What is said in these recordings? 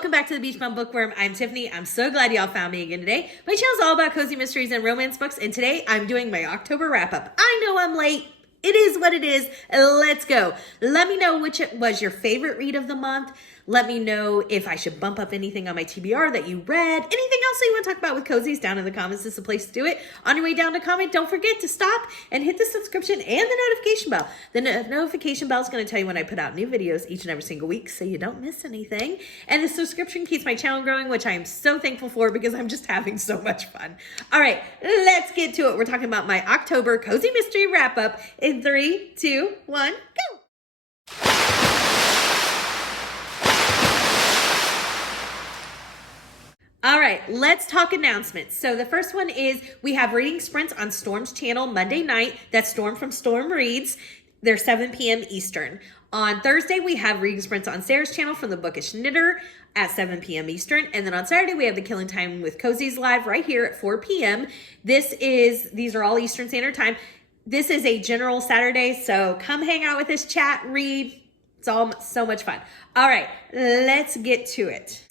welcome back to the Beach Bum Bookworm. I'm Tiffany. I'm so glad y'all found me again today. My channel's all about cozy mysteries and romance books, and today I'm doing my October wrap-up. I know I'm late. It is what it is. Let's go. Let me know which was your favorite read of the month. Let me know if I should bump up anything on my TBR that you read. Anything else that you want to talk about with cozies, down in the comments is the place to do it. On your way down to comment, don't forget to stop and hit the subscription and the notification bell. The notification bell is going to tell you when I put out new videos each and every single week so you don't miss anything. And the subscription keeps my channel growing, which I am so thankful for because I'm just having so much fun. All right, let's get to it. We're talking about my October Cozy Mystery Wrap-Up in 3, 2, 1, go! All right, let's talk announcements. So the first one is we have reading sprints on Storm's channel Monday night. That's Storm from Storm Reads. They're 7 p.m. Eastern. On Thursday, we have reading sprints on Sarah's channel from the Bookish Knitter at 7 p.m. Eastern. And then on Saturday, we have the Killing Time with Cozies live right here at 4 p.m. These are all Eastern Standard Time. This is a general Saturday, so come hang out with us, chat, read. It's all so much fun. All right, let's get to it.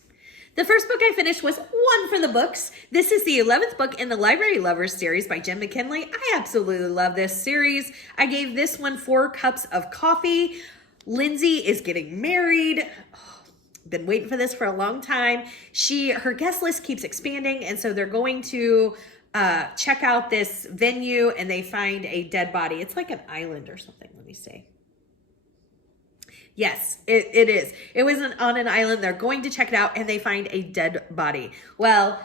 The first book I finished was One for the Books. This is the 11th book in the Library Lovers series by Jen McKinley. I absolutely love this series. I gave this one 4 cups of coffee. Lindsay is getting married. Oh, been waiting for this for a long time. Her guest list keeps expanding, and so they're going to check out this venue, and they find a dead body. It's like an island or something. Let me see. Yes, it is. It was on an island. They're going to check it out, and they find a dead body. Well,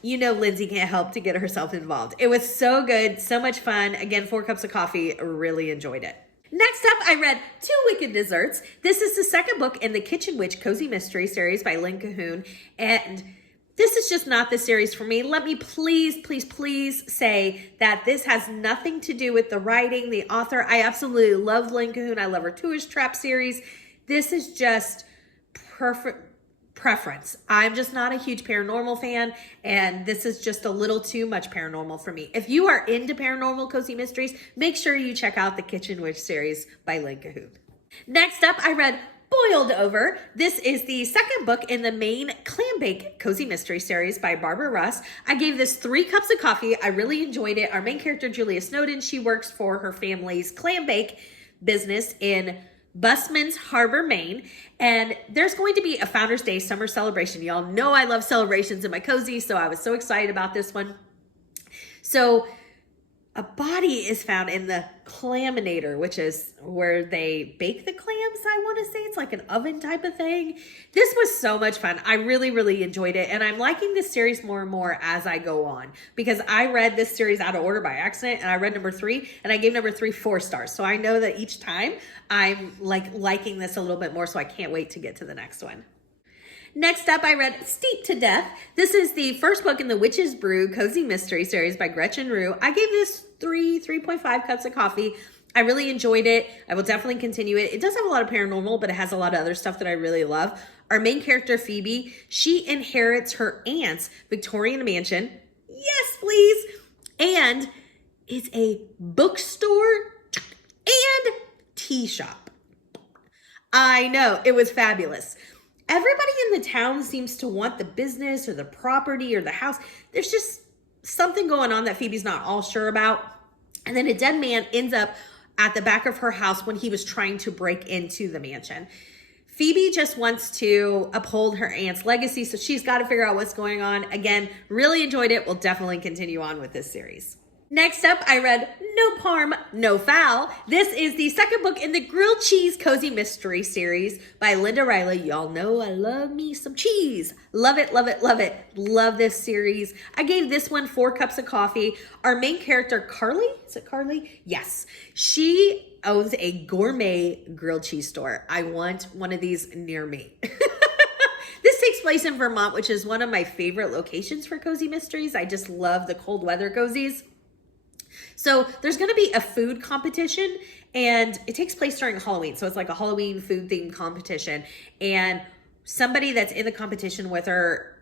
you know Lindsay can't help to get herself involved. It was so good, so much fun. Again, 4 cups of coffee. Really enjoyed it. Next up, I read Two Wicked Desserts. This is the second book in the Kitchen Witch Cozy Mystery series by Lynn Cahoon, and this is just not the series for me. Let me please say that this has nothing to do with the writing, the author. I absolutely love Lynn Cahoon. I love her Tourish Trap series. This is just perfect preference. I'm just not a huge paranormal fan, and this is just a little too much paranormal for me. If you are into paranormal cozy mysteries, make sure you check out the Kitchen Witch series by Lynn Cahoon. Next up, I read Boiled Over. This is the second book in the Maine Clambake Cozy Mystery series by Barbara Russ. I gave this 3 cups of coffee. I really enjoyed it. Our main character, Julia Snowden, she works for her family's clambake business in Busman's Harbor, Maine. And there's going to be a Founders Day summer celebration. Y'all know I love celebrations in my cozy, so I was so excited about this one. So a body is found in the claminator, which is where they bake the clams, I want to say. It's like an oven type of thing. This was so much fun. I really enjoyed it, and I'm liking this series more and more as I go on, because I read this series out of order by accident, and I read number 3, and I gave number 3 4 stars. So I know that each time I'm liking this a little bit more, so I can't wait to get to the next one. Next up, I read Steeped to Death. This is the first book in the Witch's Brew Cozy Mystery series by Gretchen Rue. I gave this 3.5 cups of coffee. I really enjoyed it. I will definitely continue it. It does have a lot of paranormal, but it has a lot of other stuff that I really love. Our main character, Phoebe, she inherits her aunt's Victorian mansion. Yes, please. And it's a bookstore and tea shop. I know, it was fabulous. Everybody in the town seems to want the business or the property or the house. There's just something going on that Phoebe's not all sure about. And then a dead man ends up at the back of her house when he was trying to break into the mansion. Phoebe just wants to uphold her aunt's legacy, so she's got to figure out what's going on. Again, really enjoyed it. We'll definitely continue on with this series. Next up, I read No Parm No Foul. This is the second book in the Grilled Cheese Cozy Mystery series by Linda Riley. Y'all know I love me some cheese. Love it. Love this series. I gave this one 4 cups of coffee. Our main character, Carly, is it Carly? Yes. She owns a gourmet grilled cheese store. I want one of these near me. This takes place in Vermont, which is one of my favorite locations for cozy mysteries. I just love the cold weather cozies. So there's going to be a food competition, and it takes place during Halloween. So it's like a Halloween food themed competition. And somebody that's in the competition with her,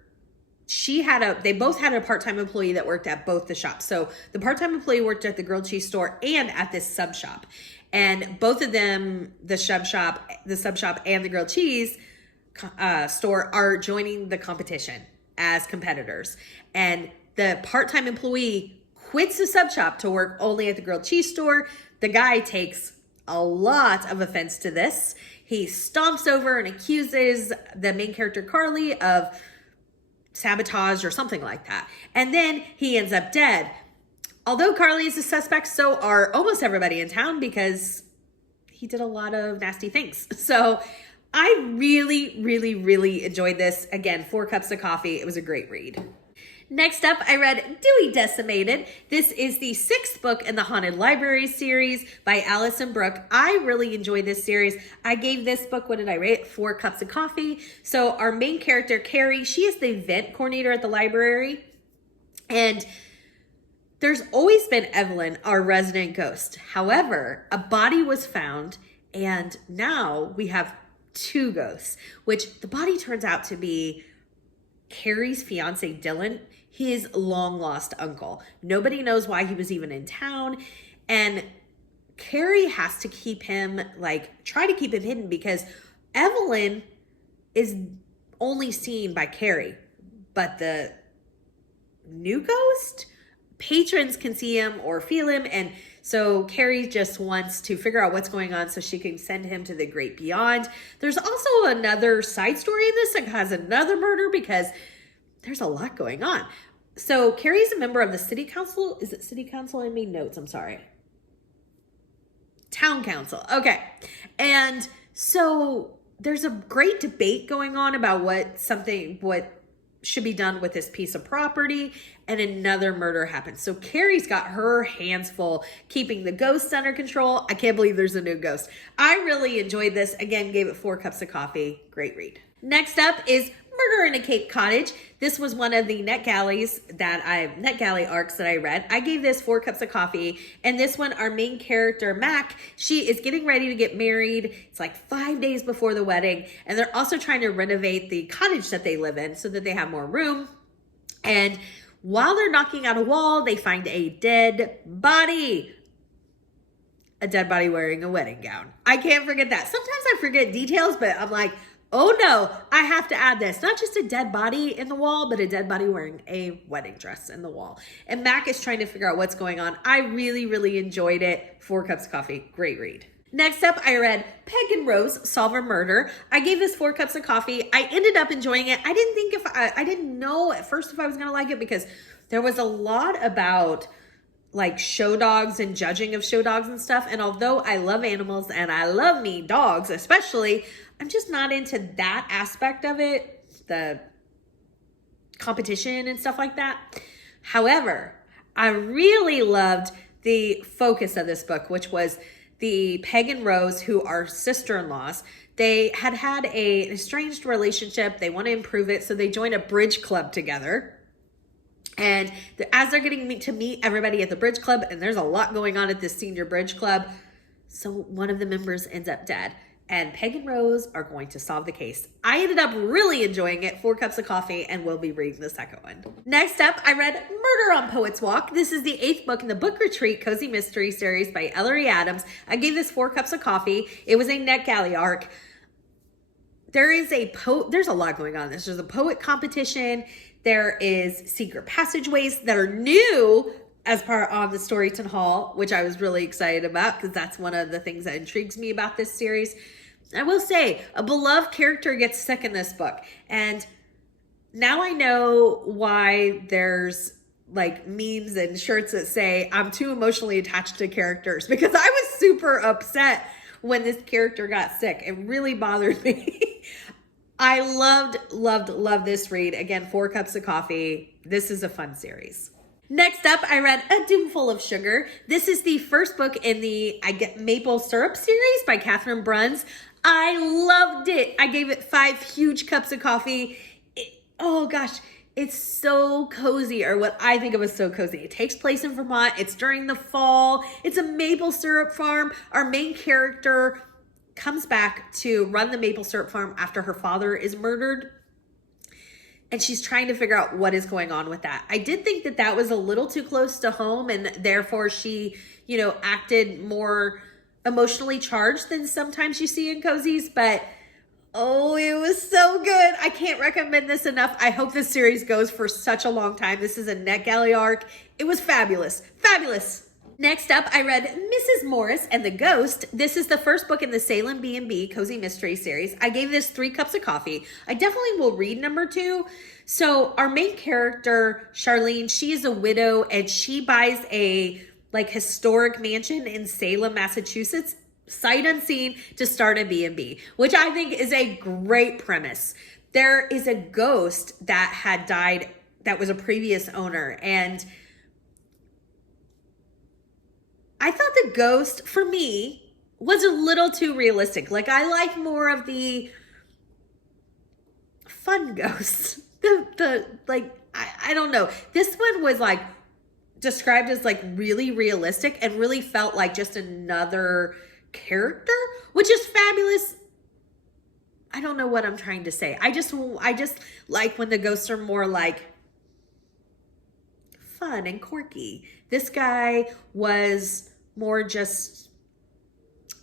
they both had a part-time employee that worked at both the shops. So the part-time employee worked at the grilled cheese store and at this sub shop. And both of them, the sub shop and the grilled cheese, store are joining the competition as competitors. And the part-time employee quits the sub shop to work only at the grilled cheese store. The guy takes a lot of offense to this. He stomps over and accuses the main character Carly of sabotage or something like that. And then he ends up dead. Although Carly is a suspect, so are almost everybody in town because he did a lot of nasty things. So I really, really, really enjoyed this. Again, 4 cups of coffee. It was a great read. Next up, I read Dewey, Decimated. This is the 6th book in the Haunted Library series by Allison Brooke. I really enjoyed this series. I gave this book, what did I rate? 4 cups of coffee. So our main character, Carrie, she is the event coordinator at the library. And there's always been Evelyn, our resident ghost. However, a body was found, and now we have 2 ghosts, which the body turns out to be Carrie's fiance, Dylan, his long lost uncle. Nobody knows why he was even in town. And Carrie has to keep him, try to keep him hidden because Evelyn is only seen by Carrie. But the new ghost, patrons can see him or feel him. And so Carrie just wants to figure out what's going on so she can send him to the great beyond. There's also another side story in this that has another murder because there's a lot going on. So Carrie's a member of the city council. Is it city council? I made notes. I'm sorry. Town council. Okay. And so there's a great debate going on about what should be done with this piece of property, and another murder happens. So Carrie's got her hands full keeping the ghosts under control. I can't believe there's a new ghost. I really enjoyed this. Again, gave it 4 cups of coffee. Great read. Next up is Murder in a Cape Cottage. This was one of the NetGalley arcs that I read. I gave this 4 cups of coffee. And this one, our main character, Mac, she is getting ready to get married. It's like 5 days before the wedding. And they're also trying to renovate the cottage that they live in so that they have more room. And while they're knocking out a wall, they find a dead body. A dead body wearing a wedding gown. I can't forget that. Sometimes I forget details, but I'm like, oh no, I have to add this. Not just a dead body in the wall, but a dead body wearing a wedding dress in the wall. And Mac is trying to figure out what's going on. I really, really enjoyed it. 4 cups of coffee. Great read. Next up, I read Peg and Rose Solve a Murder. I gave this 4 cups of coffee. I ended up enjoying it. I didn't know at first if I was going to like it because there was a lot about show dogs and judging of show dogs and stuff. And although I love animals and I love me dogs especially, I'm just not into that aspect of it, the competition and stuff like that. However, I really loved the focus of this book, which was the Peg and Rose, who are sister-in-laws. They had an estranged relationship. They want to improve it, so they join a bridge club together. And as they're getting to meet everybody at the bridge club, and there's a lot going on at this senior bridge club, so one of the members ends up dead. And Peg and Rose are going to solve the case. I ended up really enjoying it. 4 cups of coffee, and we'll be reading the second one. Next up, I read Murder on Poet's Walk. This is the 8th book in the Book Retreat Cozy Mystery series by Ellery Adams. I gave this 4 cups of coffee. It was a NetGalley arc. There's a lot going on. There's a poet competition. There is secret passageways that are new as part on the Storyton Hall, which I was really excited about because that's one of the things that intrigues me about this series. I will say, a beloved character gets sick in this book. And now I know why there's memes and shirts that say, I'm too emotionally attached to characters, because I was super upset when this character got sick. It really bothered me. I loved this read. Again, 4 cups of coffee. This is a fun series. Next up, I read A Doomful of Sugar. This is the first book in the Maple Syrup series by Catherine Bruns. I loved it. I gave it 5 huge cups of coffee. It's so cozy, or what I think of as so cozy. It takes place in Vermont. It's during the fall. It's a maple syrup farm. Our main character comes back to run the maple syrup farm after her father is murdered. And she's trying to figure out what is going on with that. I did think that was a little too close to home, and therefore she, acted more emotionally charged than sometimes you see in cozies. But Oh, it was so good. I can't recommend this enough. I hope this series goes for such a long time. This is a NetGalley arc. It was fabulous. Fabulous. Next up, I read Mrs. Morris and the Ghost. This is the first book in the Salem B&B Cozy Mystery series. I gave this 3 cups of coffee. I definitely will read number 2. So our main character, Charlene, she is a widow and she buys a historic mansion in Salem, Massachusetts, sight unseen, to start a B&B, which I think is a great premise. There is a ghost that had died that was a previous owner, and I thought the ghost, for me, was a little too realistic. Like, I like more of the fun ghosts. I don't know. This one was described as really realistic and really felt like just another character, which is fabulous. I don't know what I'm trying to say. I just like when the ghosts are more fun and quirky. This guy was more just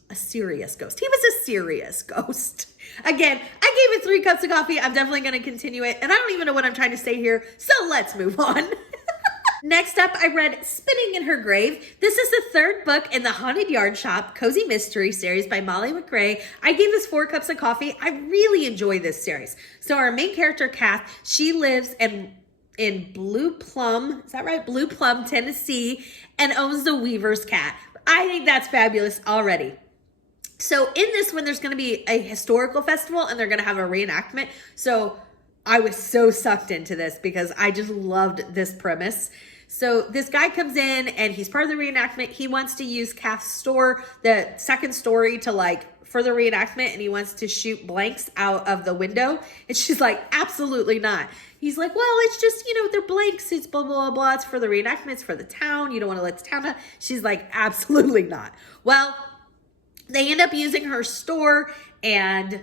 a serious ghost. He was a serious ghost. Again, I gave it 3 cups of coffee. I'm definitely going to continue it. And I don't even know what I'm trying to say here. So let's move on. Next up, I read Spinning in Her Grave. This is the 3rd book in the Haunted Yard Shop Cozy Mystery series by Molly McRae. I gave this 4 cups of coffee. I really enjoy this series. So our main character, Kath, she lives in Blue Plum, is that right? Blue Plum, Tennessee, and owns the Weaver's Cat. I think that's fabulous already. So in this one, there's going to be a historical festival and they're going to have a reenactment. So I was so sucked into this because I just loved this premise. So this guy comes in and he's part of the reenactment. He wants to use Kath's store, the 2nd story, to for the reenactment, and he wants to shoot blanks out of the window. And she's like, absolutely not. He's like, well, it's just, they're blanks. It's blah, blah, blah. It's for the reenactment. It's for the town. You don't want to let the town know. She's like, absolutely not. Well, they end up using her store, and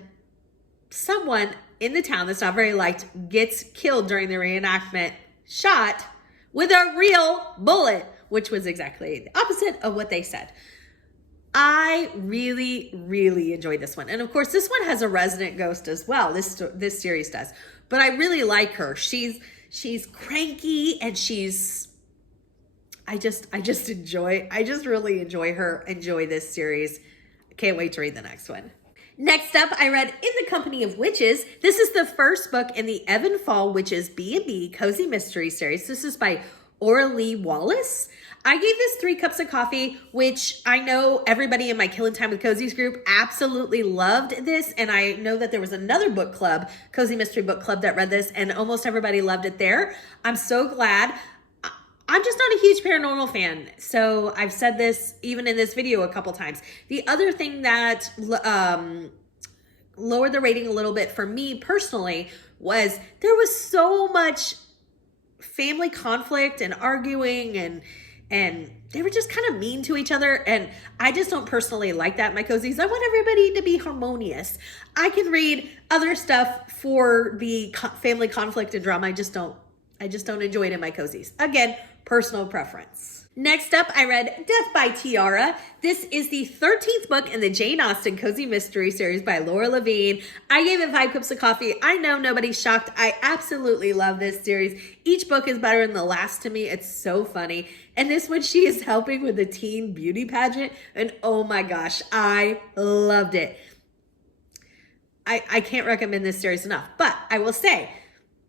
someone in the town that's not very liked gets killed during the reenactment, shot with a real bullet, which was exactly the opposite of what they said. I really, really enjoyed this one. And of course, this one has a resident ghost as well. This series does. But I really like her. She's cranky, and I just really enjoy her, enjoy this series. Can't wait to read the next one. Next up, I read In the Company of Witches. This is the 1st book in the Evan Fall Witches B&B Cozy Mystery series. This is by Oralee Wallace. I gave this 3 cups of coffee, which I know everybody in my Killing Time with Cozies group absolutely loved this. And I know that there was another book club, Cozy Mystery Book Club, that read this, and almost everybody loved it there. I'm so glad. I'm just not a huge paranormal fan. So I've said this even in this video a couple times. The other thing that lowered the rating a little bit for me personally was there was so much family conflict and arguing, and they were just kind of mean to each other. And I just don't personally like that in my cozies. I want everybody to be harmonious. I can read other stuff for the family conflict and drama. I just don't enjoy it in my cozies. Again, personal preference. Next up, I read Death by Tiara. This is the 13th book in the Jaine Austen Cozy Mystery series by Laura Levine. I gave it 5 cups of coffee. I know nobody's shocked. I absolutely love this series. Each book is better than the last to me. It's so funny. And this one, she is helping with the teen beauty pageant. And oh my gosh, I loved it. I can't recommend this series enough. But I will say,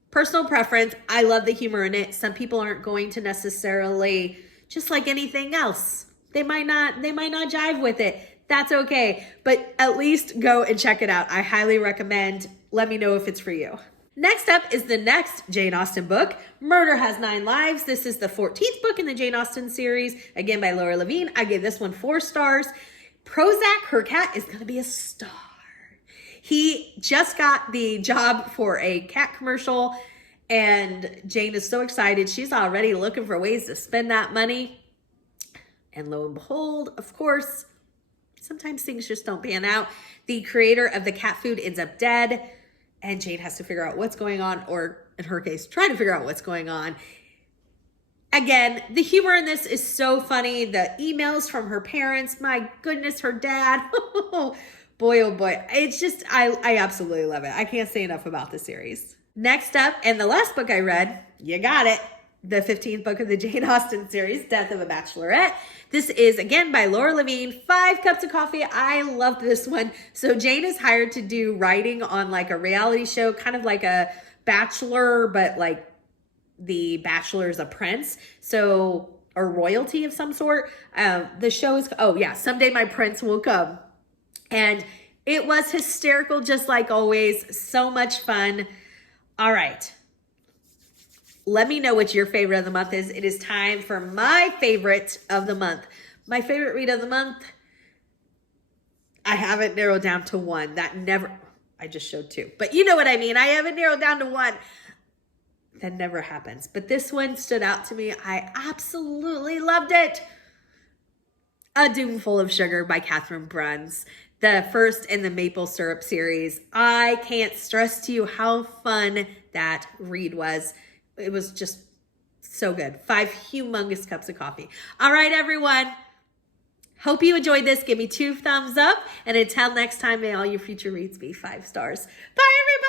personal preference, I love the humor in it. Some people aren't going to necessarily, just like anything else, they might not jive with it. That's okay. But at least go and check it out. I highly recommend. Let me know if it's for you. Next up is the next Jaine Austen book, Murder Has 9 Lives. This is the 14th book in the Jaine Austen series, again by Laura Levine. I gave this one 4 stars. Prozac, her cat, is going to be a star. He just got the job for a cat commercial, and Jane is so excited. She's already looking for ways to spend that money. And lo and behold, of course, sometimes things just don't pan out. The creator of the cat food ends up dead, and Jane has to figure out what's going on, or in her case, try to figure out what's going on. Again, the humor in this is so funny. The emails from her parents, my goodness, her dad. Boy, oh boy. It's just, I absolutely love it. I can't say enough about the series. Next up, and the last book I read, you got it, the 15th book of the Jaine Austen series, Death of a Bachelorette. This is, again, by Laura Levine, 5 Cups of Coffee. I loved this one. So Jaine is hired to do writing on like a reality show, kind of like a Bachelor, but like the Bachelor's Apprentice. So, or royalty of some sort. The show is, oh yeah, Someday My Prince Will Come. And it was hysterical, just like always. So much fun. All right. Let me know what your favorite of the month is. It is time for my favorite of the month. My favorite read of the month, I have it narrowed down to one. I just showed 2. But you know what I mean. I have it narrowed down to 1. That never happens. But this one stood out to me. I absolutely loved it. A Doomful of Sugar by Catherine Bruns. The first in the maple syrup series. I can't stress to you how fun that read was. It was just so good. 5 humongous cups of coffee. All right, everyone. Hope you enjoyed this. Give me 2 thumbs up. And until next time, may all your future reads be 5 stars. Bye, everybody.